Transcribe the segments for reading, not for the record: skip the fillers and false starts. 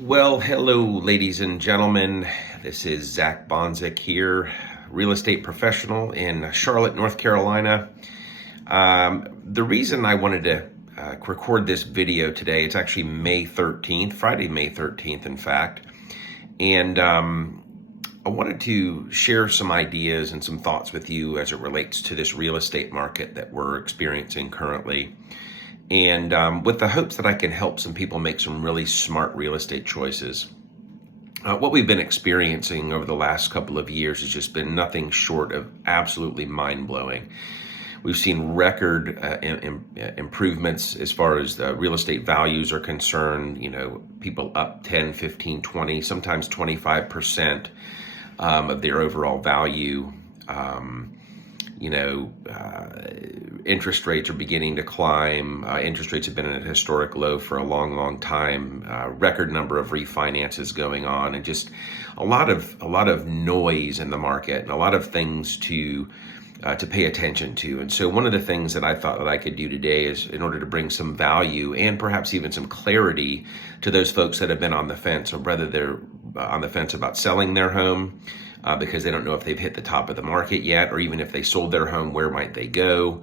Well, hello, ladies and gentlemen. This is Zach Bonzik here, real estate professional in Charlotte, North Carolina. The reason I wanted to record this video today, it's actually May 13th, Friday, May 13th, in fact. And I wanted to share some ideas and some thoughts with you as it relates to this real estate market that we're experiencing currently. And with the hopes that I can help some people make some really smart real estate choices. What we've been experiencing over the last couple of years has just been nothing short of absolutely mind-blowing. We've seen record improvements as far as real estate values are concerned. You know, people up 10, 15, 20, sometimes 25% of their overall value. Interest rates are beginning to climb. Interest rates have been at a historic low for a long, long time. Record number of refinances going on, and just a lot of noise in the market, and a lot of things to pay attention to. And so one of the things that I thought that I could do today is, in order to bring some value and perhaps even some clarity to those folks that have been on the fence, or whether they're on the fence about selling their home, because they don't know if they've hit the top of the market yet, or even if they sold their home, where might they go?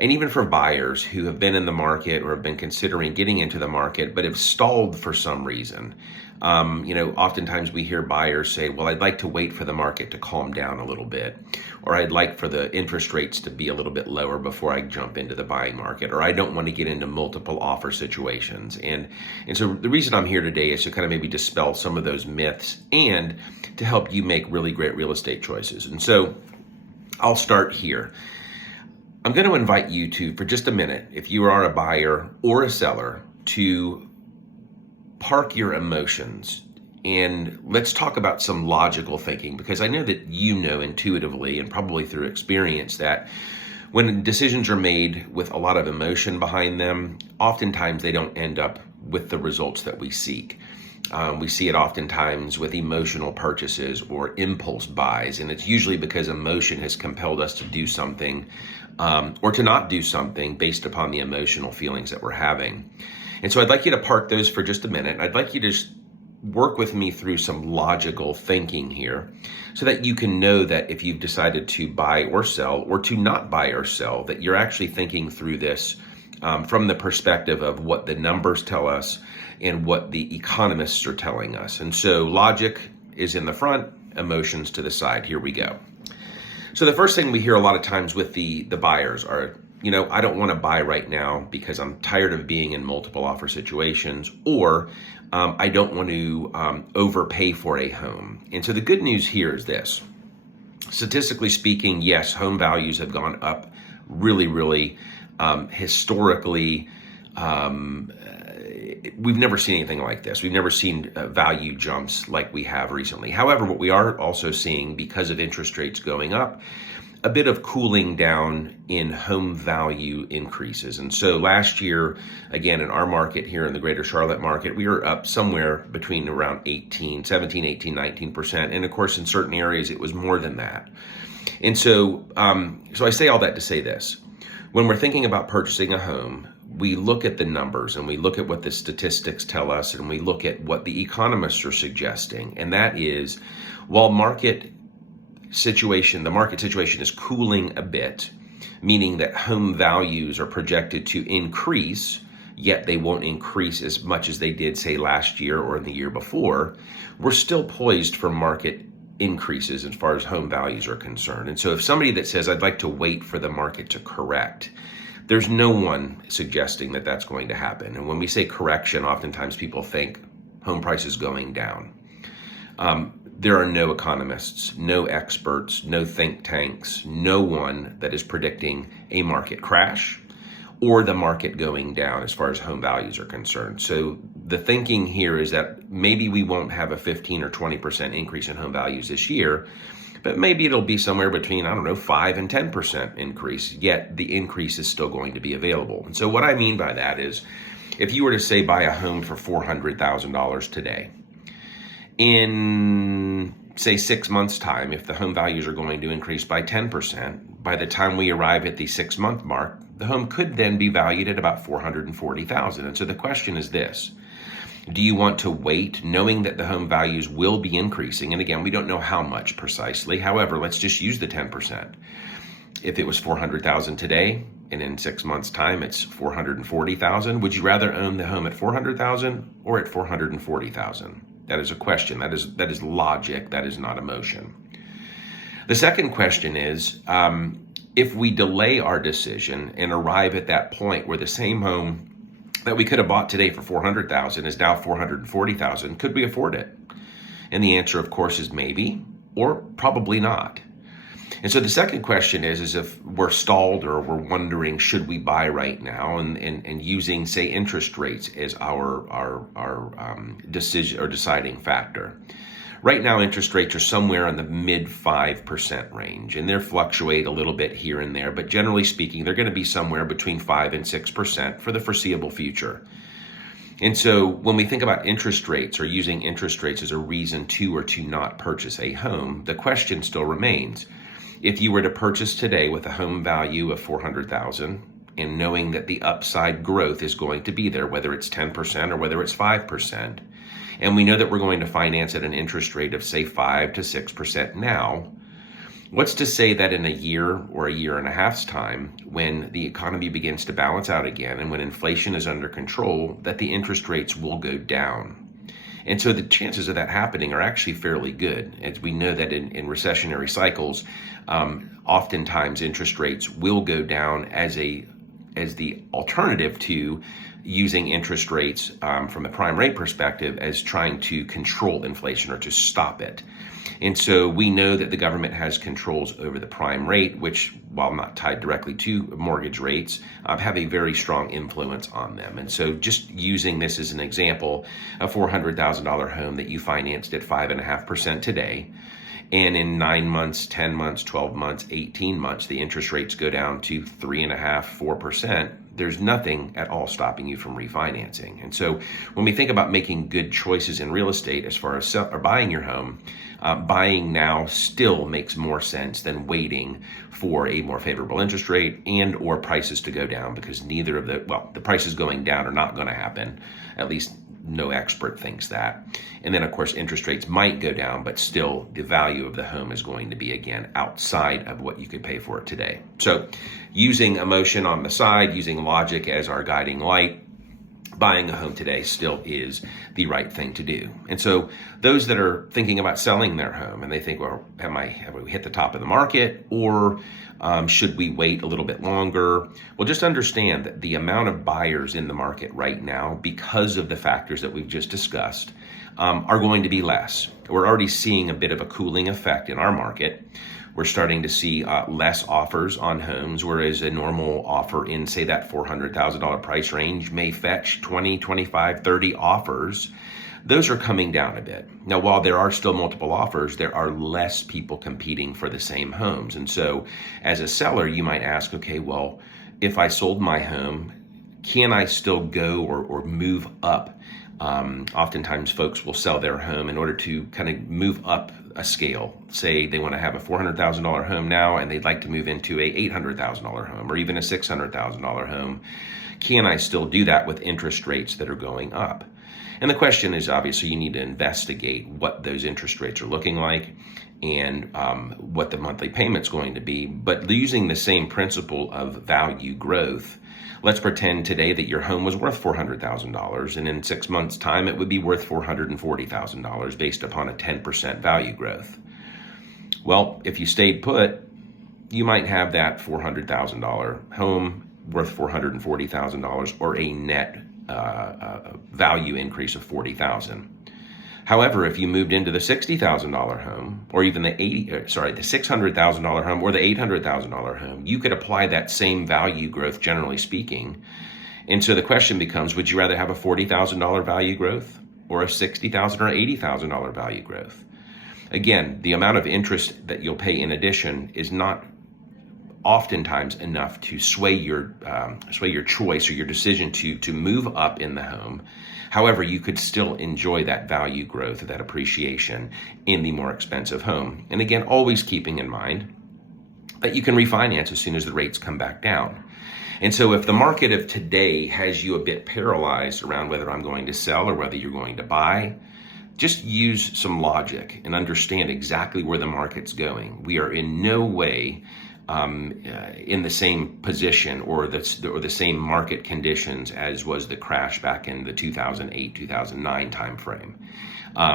And even for buyers who have been in the market or have been considering getting into the market, but have stalled for some reason. Oftentimes we hear buyers say, well, I'd like to wait for the market to calm down a little bit, or I'd like for the interest rates to be a little bit lower before I jump into the buying market, or I don't want to get into multiple offer situations. And so the reason I'm here today is to kind of maybe dispel some of those myths and to help you make really great real estate choices. And so I'll start here. I'm going to invite you to, for just a minute, if you are a buyer or a seller, to park your emotions and let's talk about some logical thinking, because I know that you know intuitively and probably through experience that when decisions are made with a lot of emotion behind them, oftentimes they don't end up with the results that we seek. We see it oftentimes with emotional purchases or impulse buys, and it's usually because emotion has compelled us to do something or to not do something based upon the emotional feelings that we're having. And so I'd like you to park those for just a minute. I'd like you to just work with me through some logical thinking here so that you can know that if you've decided to buy or sell, or to not buy or sell, that you're actually thinking through this from the perspective of what the numbers tell us and what the economists are telling us. And so logic is in the front, emotions to the side. Here we go. So the first thing we hear a lot of times with the buyers are, I don't want to buy right now because I'm tired of being in multiple offer situations, or I don't want to overpay for a home. And so the good news here is this. Statistically speaking, yes, home values have gone up really, really historically. We've never seen anything like this. We've never seen value jumps like we have recently. However, what we are also seeing, because of interest rates going up, a bit of cooling down in home value increases. And so last year, again, in our market here in the greater Charlotte market, we were up somewhere between around 17, 18, 19%. And of course, in certain areas, it was more than that. And so I say all that to say this. When we're thinking about purchasing a home, we look at the numbers and we look at what the statistics tell us, and we look at what the economists are suggesting. And that is, while the market situation is cooling a bit, meaning that home values are projected to increase, yet they won't increase as much as they did, say, last year or in the year before, we're still poised for market increases as far as home values are concerned. And so if somebody that says, I'd like to wait for the market to correct, there's no one suggesting that that's going to happen. And when we say correction, oftentimes people think home prices going down. There are no economists, no experts, no think tanks, no one that is predicting a market crash or the market going down as far as home values are concerned. So the thinking here is that maybe we won't have a 15 or 20% increase in home values this year, but maybe it'll be somewhere between, 5 and 10% increase, yet the increase is still going to be available. And so what I mean by that is, if you were to say buy a home for $400,000 today, in say 6 months' time, if the home values are going to increase by 10%, by the time we arrive at the 6-month mark, the home could then be valued at about $440,000. And so the question is this: Do you want to wait, knowing that the home values will be increasing? And again, we don't know how much precisely. However, let's just use the 10%. If it was 400,000 today, and in 6 months' time it's 440,000, would you rather own the home at 400,000 or at 440,000? That is a question. That is logic. That is not emotion. The second question is, if we delay our decision and arrive at that point where the same home that we could have bought today for 400,000 is now 440,000, could we afford it? And the answer, of course, is maybe or probably not. And so the second question is if we're stalled or we're wondering, should we buy right now, and using, say, interest rates as our decision or deciding factor. Right now, interest rates are somewhere in the mid 5% range, and they fluctuate a little bit here and there, but generally speaking, they're going to be somewhere between 5 and 6% for the foreseeable future. And so when we think about interest rates or using interest rates as a reason to or to not purchase a home, the question still remains. If you were to purchase today with a home value of 400,000 and knowing that the upside growth is going to be there, whether it's 10% or whether it's 5%, and we know that we're going to finance at an interest rate of, say, 5 to 6% now, what's to say that in a year or a year and a half's time, when the economy begins to balance out again and when inflation is under control, that the interest rates will go down? And so the chances of that happening are actually fairly good, as we know that in recessionary cycles, oftentimes interest rates will go down as the alternative to using interest rates from a prime rate perspective as trying to control inflation or to stop it. And so we know that the government has controls over the prime rate, which, while not tied directly to mortgage rates, have a very strong influence on them. And so just using this as an example, a $400,000 home that you financed at 5.5% today, and in 9 months, 10 months, 12 months, 18 months, the interest rates go down to 3.5%, 4%, there's nothing at all stopping you from refinancing. And so when we think about making good choices in real estate as far as buying your home, buying now still makes more sense than waiting for a more favorable interest rate and or prices to go down, because neither of the prices going down are not going to happen, at least no expert thinks that. And then, of course, interest rates might go down, but still the value of the home is going to be, again, outside of what you could pay for it today. So using emotion on the side, using logic as our guiding light, buying a home today still is the right thing to do. And so those that are thinking about selling their home and they think, well, have we hit the top of the market, or should we wait a little bit longer? Well, just understand that the amount of buyers in the market right now, because of the factors that we've just discussed, are going to be less. We're already seeing a bit of a cooling effect in our market. We're starting to see less offers on homes, whereas a normal offer in, say, that $400,000 price range may fetch 20, 25, 30 offers. Those are coming down a bit. Now, while there are still multiple offers, there are less people competing for the same homes. And so as a seller, you might ask, okay, well, if I sold my home, can I still go or move up? Oftentimes folks will sell their home in order to kind of move up a scale. Say they want to have a $400,000 home now and they'd like to move into a $800,000 home or even a $600,000 home. Can I still do that with interest rates that are going up? And the question is, obviously, you need to investigate what those interest rates are looking like and what the monthly payment's going to be. But using the same principle of value growth, let's pretend today that your home was worth $400,000, and in 6 months' time, it would be worth $440,000 based upon a 10% value growth. Well, if you stayed put, you might have that $400,000 home worth $440,000, or a net value increase of $40,000. However, if you moved into the $60,000 home, or even the $600,000 home or the $800,000 home, you could apply that same value growth, generally speaking. And so the question becomes, would you rather have a $40,000 value growth or a $60,000 or $80,000 value growth? Again, the amount of interest that you'll pay in addition is not oftentimes enough to sway your choice or your decision to move up in the home. However, you could still enjoy that value growth, that appreciation in the more expensive home. And again, always keeping in mind that you can refinance as soon as the rates come back down. And so if the market of today has you a bit paralyzed around whether I'm going to sell or whether you're going to buy, just use some logic and understand exactly where the market's going. We are in no way in the same position or the same market conditions as was the crash back in the 2008, 2009 timeframe.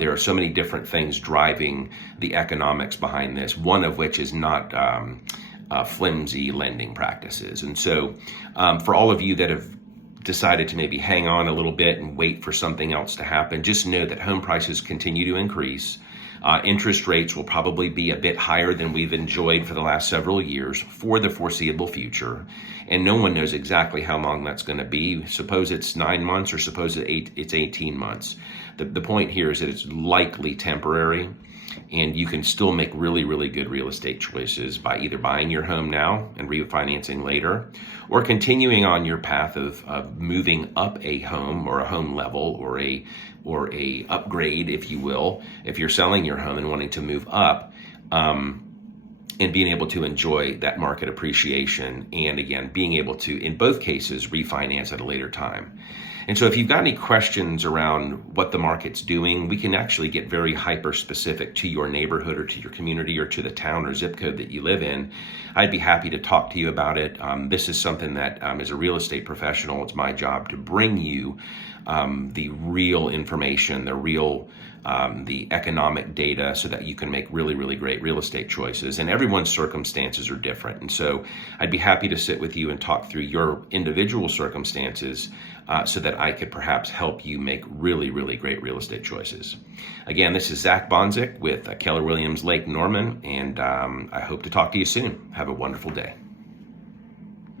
There are so many different things driving the economics behind this, one of which is not flimsy lending practices. And so for all of you that have decided to maybe hang on a little bit and wait for something else to happen, just know that home prices continue to increase. Interest rates will probably be a bit higher than we've enjoyed for the last several years for the foreseeable future. And no one knows exactly how long that's going to be. Suppose it's 9 months or suppose it's 18 months. The point here is that it's likely temporary, and you can still make really, really good real estate choices by either buying your home now and refinancing later, or continuing on your path of moving up a home or a home level or a upgrade, if you will, if you're selling your home and wanting to move up, and being able to enjoy that market appreciation, and again, being able to, in both cases, refinance at a later time. And so if you've got any questions around what the market's doing, we can actually get very hyper specific to your neighborhood or to your community or to the town or zip code that you live in. I'd be happy to talk to you about it. This is something that as a real estate professional, it's my job to bring you the real information, the economic data, so that you can make really, really great real estate choices. And everyone's circumstances are different. And so I'd be happy to sit with you and talk through your individual circumstances so that I could perhaps help you make really, really great real estate choices. Again, this is Zach Bonzik with Keller Williams Lake Norman, and I hope to talk to you soon. Have a wonderful day.